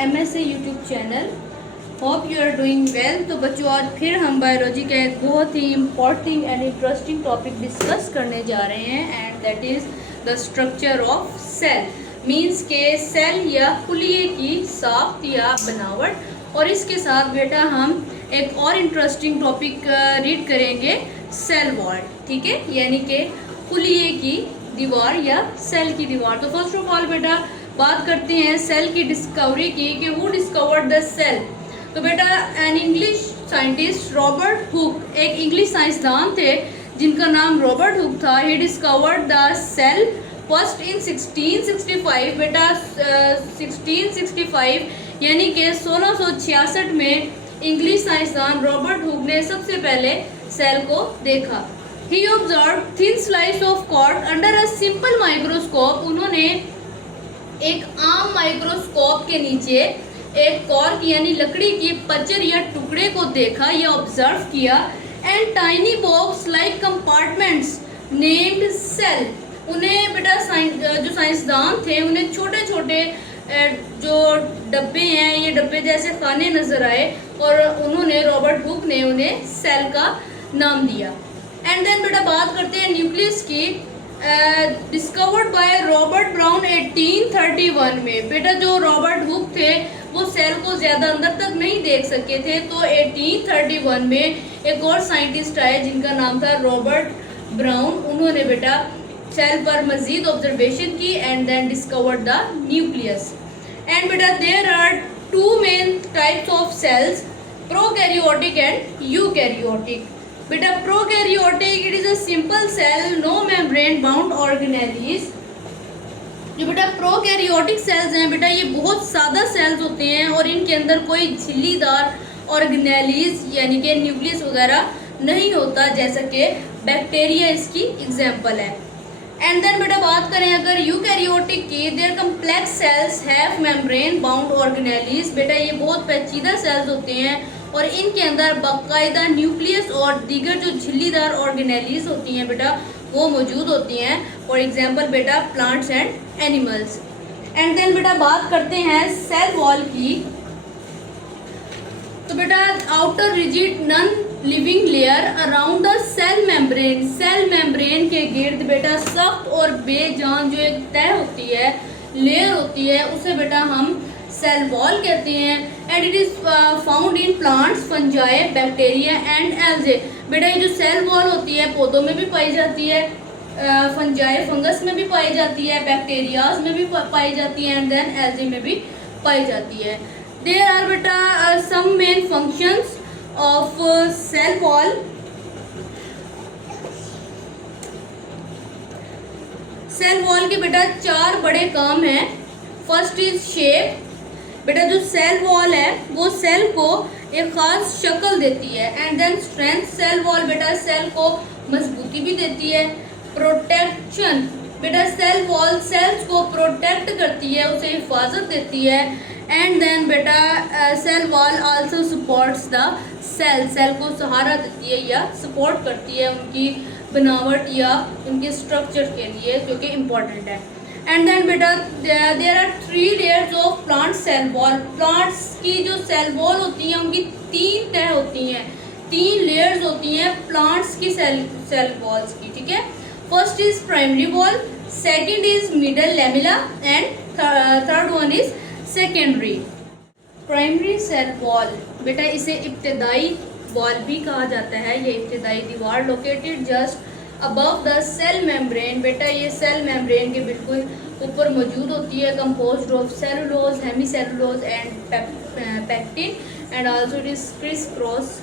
MSA YouTube channel. Hope you are doing well. तो बच्चों, आज फिर हम बायोलॉजी का एक बहुत ही important and interesting topic discuss करने जा रहे हैं, and that is the structure of cell. Means के सेल या खुलिये की साख्त या बनावट। और इसके साथ बेटा हम एक और इंटरेस्टिंग टॉपिक रीड करेंगे, सेल वॉल। ठीक है, यानी कि खुलिये की दीवार या सेल की दीवार। तो फर्स्ट ऑफ ऑल बेटा बात करते हैं सेल की डिस्कवरी की, कि हु डिस्कवर्ड द सेल। तो बेटा an English scientist Robert Hooke, एक इंग्लिश साइंसदान थे जिनका नाम रॉबर्ट हुक था। He discovered the cell first in 1665। बेटा 1665 यानी कि 1666 में इंग्लिश साइंसदान रॉबर्ट हुक ने सबसे पहले सेल को देखा। He observed thin slice of cork under a simple microscope। उन्होंने एक आम माइक्रोस्कोप के नीचे एक कॉर्क यानी लकड़ी की पचर या टुकड़े को देखा या ऑब्जर्व किया। And tiny box like compartments named cell. उन्हें बेटा जो साइंसदान थे उन्हें छोटे छोटे जो डब्बे हैं, ये डब्बे जैसे खाने नजर आए और उन्होंने रॉबर्ट हुक ने उन्हें सेल का नाम दिया। एंड देन बेटा बात करते हैं न्यूक्लियस की। डिस्कवर्ड बाय रॉबर्ट ब्राउन 1831 में। बेटा जो रॉबर्ट हुक थे वो सेल को ज़्यादा अंदर तक नहीं देख सके थे, तो 1831 में एक और साइंटिस्ट आए जिनका नाम था रॉबर्ट ब्राउन। उन्होंने बेटा सेल पर मजीद ऑब्जर्वेशन की and then discovered the nucleus. And बेटा there are two main types of cells, prokaryotic and eukaryotic. बेटा prokaryotic it is a simple cell, no membrane bound organelles. जो बेटा प्रोकैरियोटिक सेल्स हैं बेटा ये बहुत सादा सेल्स होते हैं और इनके अंदर कोई झिल्लीदार ऑर्गेनेलीज यानी कि न्यूक्लियस वगैरह नहीं होता, जैसा कि बैक्टीरिया इसकी एग्जाम्पल है। एंड देन बेटा बात करें अगर यूकैरियोटिक की, their complex cells have membrane bound organelles. बेटा ये बहुत पेचीदा सेल्स होते हैं और इनके अंदर बाकायदा न्यूक्लियस और दीगर जो झिल्लीदार ऑर्गेनेलीज होती हैं बेटा वो मौजूद होती हैं। फॉर एग्जांपल बेटा plants and animals. And then बेटा बात करते हैं सेल वॉल की। तो बेटा outer rigid non living layer around the cell membrane. Cell membrane के गिर्द बेटा सख्त और बेजान जो एक तह होती है, लेयर होती है, उसे बेटा हम सेल वॉल कहते हैं। And it is found in plants, fungi, bacteria and algae. बेटा ये जो सेल वॉल होती है पौधों में भी पाई जाती है, फंजाई फंगस में भी पाई जाती है, बैक्टीरियाज में भी पाई जाती है एंड देन एल्जे में भी पाई जाती है। देयर आर बेटा some main functions of cell wall. Cell wall के बेटा 4 बड़े काम हैं। First is shape. बेटा जो सेल वॉल है वो सेल को एक ख़ास शक्ल देती है। And then strength. Cell wall बेटा सेल को मजबूती भी देती है। प्रोटेक्शन। बेटा सेल वॉल सेल्स को प्रोटेक्ट करती है, उसे हिफाजत देती है। एंड देन बेटा cell wall also supports the cell. Cell को सहारा देती है या सपोर्ट करती है उनकी बनावट या उनके स्ट्रक्चर के लिए, जो कि इम्पोर्टेंट है। एंड देन बेटा there are 3 layers of plant cell wall. Plants की जो सेल वॉल होती हैं उनकी 3 तह होती हैं, 3 लेयर्स होती हैं प्लांट्स की सेल वॉल्स की। ठीक है, first is primary wall, second is middle lamella and third one is secondary. Primary cell wall बेटा इसे इब्तिदाई वॉल भी कहा जाता है, ये इब्तिदाई दीवार। Located just above the cell membrane. बेटा ये सेल मेम्ब्रेन के बिल्कुल ऊपर मौजूद होती है। Composed of cellulose, hemicellulose and pectin and also it is क्रिस क्रॉस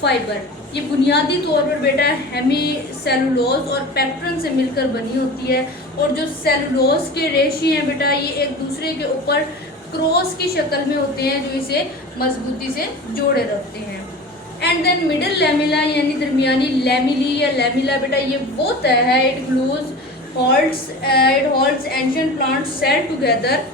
फाइबर। ये बुनियादी तौर पर बेटा हेमी सेलुलोज और पैक्टिन से मिलकर बनी होती है। और जो सेलुलोज के रेशे हैं बेटा ये एक दूसरे के ऊपर क्रॉस की शक्ल में होते हैं जो इसे मजबूती से जोड़े रखते हैं। एंड देन मिडल लेमिला यानी दरमियानी लेमिली या लेमिला। बेटा ये वो तह है, it holds ancient plants cell together.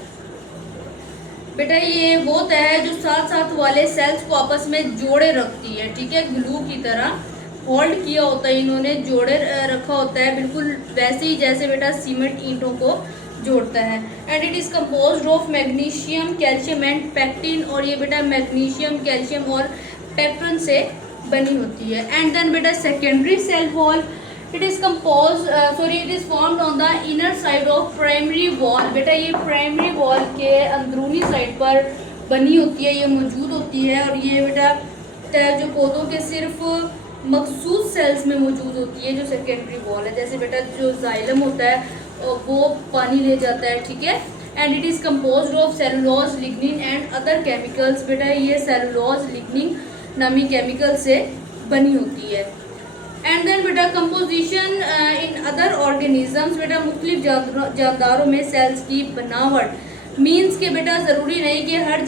बेटा ये वो तह है जो साथ साथ वाले सेल्स को आपस में जोड़े रखती है। ठीक है, ग्लू की तरह होल्ड किया होता है, इन्होंने जोड़े रखा होता है, बिल्कुल वैसे ही जैसे बेटा सीमेंट ईंटों को जोड़ता है। And it is composed of magnesium, calcium and pectin, और ये बेटा मैग्नीशियम, कैल्शियम और पैक्टिन से बनी होती है। एंड देन बेटा secondary cell wall, it is it is formed on the inner side of primary wall. बेटा ये प्राइमरी वॉल के अंदरूनी साइड पर बनी होती है, ये मौजूद होती है। और ये बेटा जो पौधों के सिर्फ मखसूस सेल्स में मौजूद होती है, जो सेकेंडरी वॉल है। जैसे बेटा जो जाइलम होता है वो पानी ले जाता है, ठीक है। And it is composed of cellulose, lignin and other chemicals. बेटा ये सेलुलोज, लिग्निन नामी केमिकल से बनी होती है। एंड देन बेटा कंपोजिशन इन अदर ऑर्गेनिजम्स, बेटा मुख्तलिफ जानदारों में सेल्स की बनावट मीन्स के बेटा ज़रूरी नहीं कि हर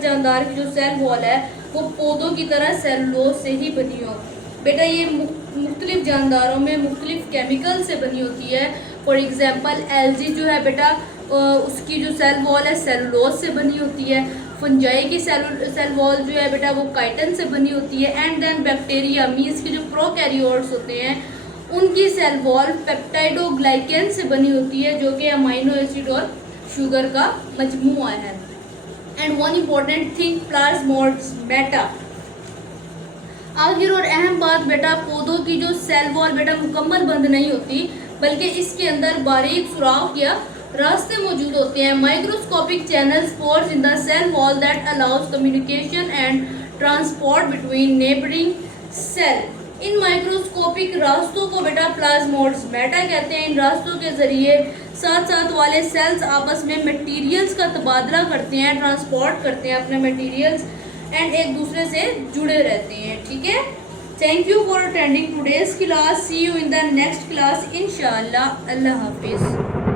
जानदार की जो सेल वॉल है वो पौधों की तरह सेलुलोज से ही बनी हो। बेटा ये मुख्तलिफ जानदारों में मुख्तलिफ केमिकल से बनी होती है। फॉर एग्जांपल एल्गी जो है बेटा उसकी जो सेल वॉल है सेलुलोज से बनी होती है। फंजाई की सेल वॉल जो है बेटा वो काइटिन से बनी होती है। एंड देन बैक्टीरिया मीन्स के जो प्रोकैरियोट्स होते हैं उनकी सेल वॉल पेप्टाइडोग्लाइकेन से बनी होती है, जो कि अमाइनो एसिड और शुगर का मजमूआ है। And one important thing, plasmodesmata. आखिर और अहम बात बेटा, पौधों की जो सेल वॉल बेटा मुकम्मल बंद नहीं होती, बल्कि इसके अंदर बारीक सुराख या रास्ते मौजूद होते हैं। Microscopic channels force in the cell wall that allows communication and transport between neighbouring cell. इन माइक्रोस्कोपिक रास्तों को बेटा प्लाज्मोडेस्माटा कहते हैं। इन रास्तों के ज़रिए साथ साथ वाले सेल्स आपस में मटेरियल्स का तबादला करते हैं, ट्रांसपोर्ट करते हैं अपने मटेरियल्स, एंड एक दूसरे से जुड़े रहते हैं, ठीक है। Thank you for attending today's class. See you in the next class इंशाअल्लाह। अल्लाह हाफिज़।